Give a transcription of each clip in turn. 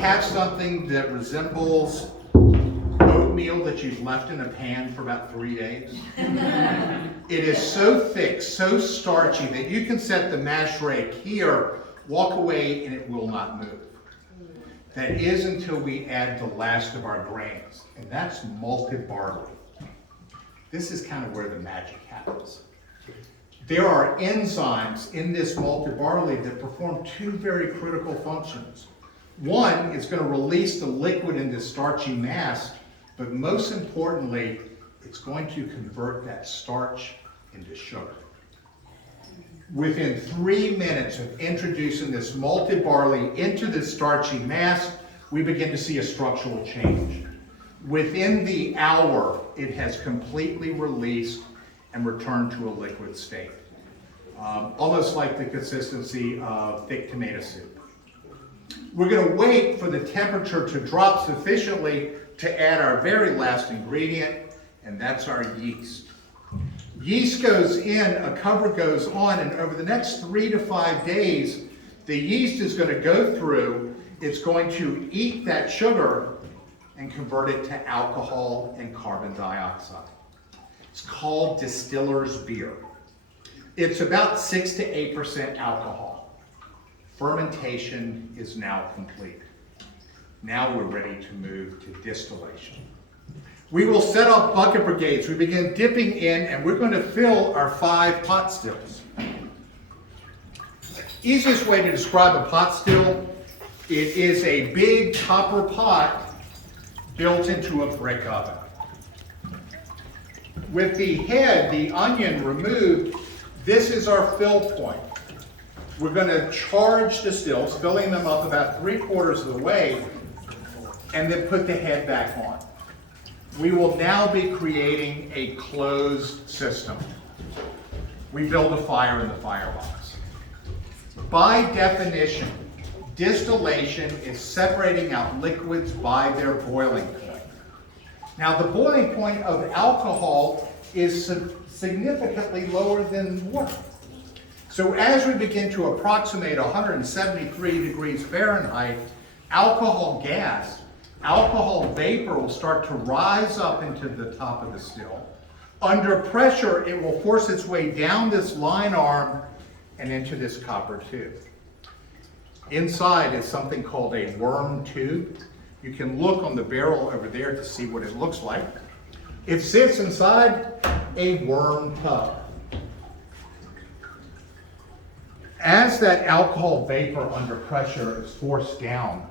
have something that resembles oatmeal that you've left in a pan for about 3 days? It is so thick, so starchy that you can set the mash rake here, walk away, and it will not move. That is until we add the last of our grains, and that's malted barley. This is kind of where the magic happens. There are enzymes in this malted barley that perform two very critical functions. One is going to release the liquid in this starchy mass, but most importantly, it's going to convert that starch into sugar. Within 3 minutes of introducing this malted barley into this starchy mass, we begin to see a structural change. Within the hour, it has completely released and returned to a liquid state. Almost like the consistency of thick tomato soup. We're going to wait for the temperature to drop sufficiently to add our very last ingredient, and that's our yeast. Yeast goes in, a cover goes on, and over the next 3 to 5 days, the yeast is going to go through, it's going to eat that sugar and convert it to alcohol and carbon dioxide. It's called distiller's beer. It's about 6 to 8% alcohol. Fermentation is now complete. Now we're ready to move to distillation. We will set up bucket brigades. We begin dipping in, and we're going to fill our 5 pot stills. Easiest way to describe a pot still, it is a big copper pot built into a brick oven. With the head, the onion removed, this is our fill point. We're going to charge the stills, filling them up about 3/4 of the way, and then put the head back on. We will now be creating a closed system. We build a fire in the firebox. By definition, distillation is separating out liquids by their boiling point. Now, the boiling point of alcohol is significantly lower than water. So as we begin to approximate 173 degrees Fahrenheit, alcohol gas, alcohol vapor will start to rise up into the top of the still. Under pressure, it will force its way down this line arm and into this copper tube. Inside is something called a worm tube. You can look on the barrel over there to see what it looks like. It sits inside a worm tub. As that alcohol vapor under pressure is forced down,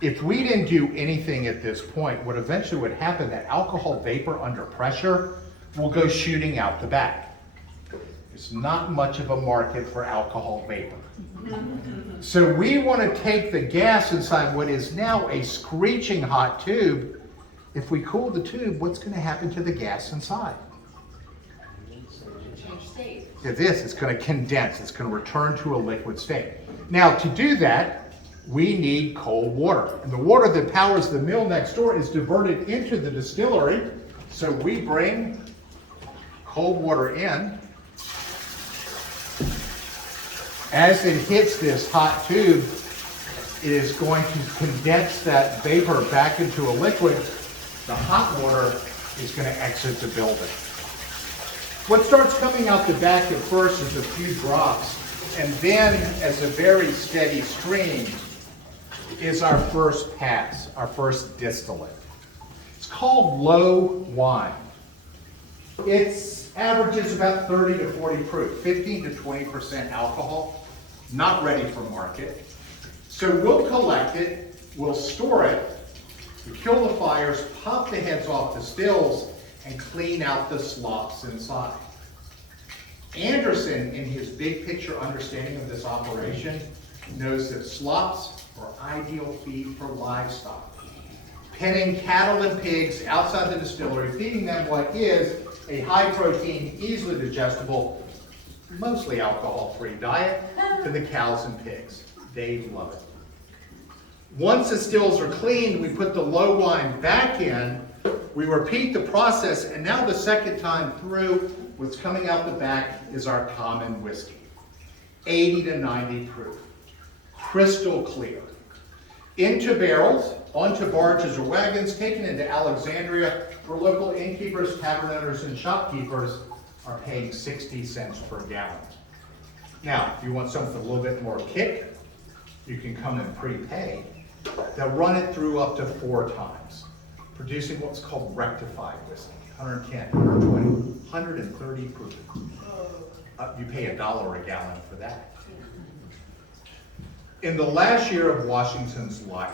if we didn't do anything at this point, what eventually would happen, that alcohol vapor under pressure will go shooting out the back. There's not much of a market for alcohol vapor. So we want to take the gas inside what is now a screeching hot tube. If we cool the tube, what's going to happen to the gas inside? Change state. It's going to condense. It's going to return to a liquid state. Now, to do that, we need cold water. And the water that powers the mill next door is diverted into the distillery. So we bring cold water in. As it hits this hot tube, it is going to condense that vapor back into a liquid. The hot water is going to exit the building. What starts coming out the back at first is a few drops, and then as a very steady stream is our first pass, our first distillate. It's called low wine. It averages about 30 to 40 proof, 15 to 20% alcohol, not ready for market. So we'll collect it, we'll store it, we kill the fires, pop the heads off the stills, and clean out the slops inside. Anderson, in his big picture understanding of this operation, knows that slops are ideal feed for livestock. Penning cattle and pigs outside the distillery, feeding them what is a high protein, easily digestible, mostly alcohol-free diet to the cows and pigs. They love it. Once the stills are cleaned, we put the low wine back in, we repeat the process, and now the second time through, what's coming out the back is our common whiskey. 80 to 90 proof. Crystal clear. into barrels, onto barges or wagons, taken into Alexandria, where local innkeepers, tavern owners, and shopkeepers are paying 60 cents per gallon. Now, if you want something a little bit more kick, you can come and prepay. They'll run it through up to 4 times, producing what's called rectified whiskey, 110, 120, 130 proof. You pay $1 a gallon for that. In the last year of Washington's life,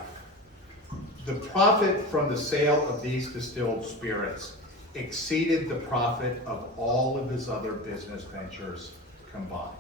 the profit from the sale of these distilled spirits exceeded the profit of all of his other business ventures combined.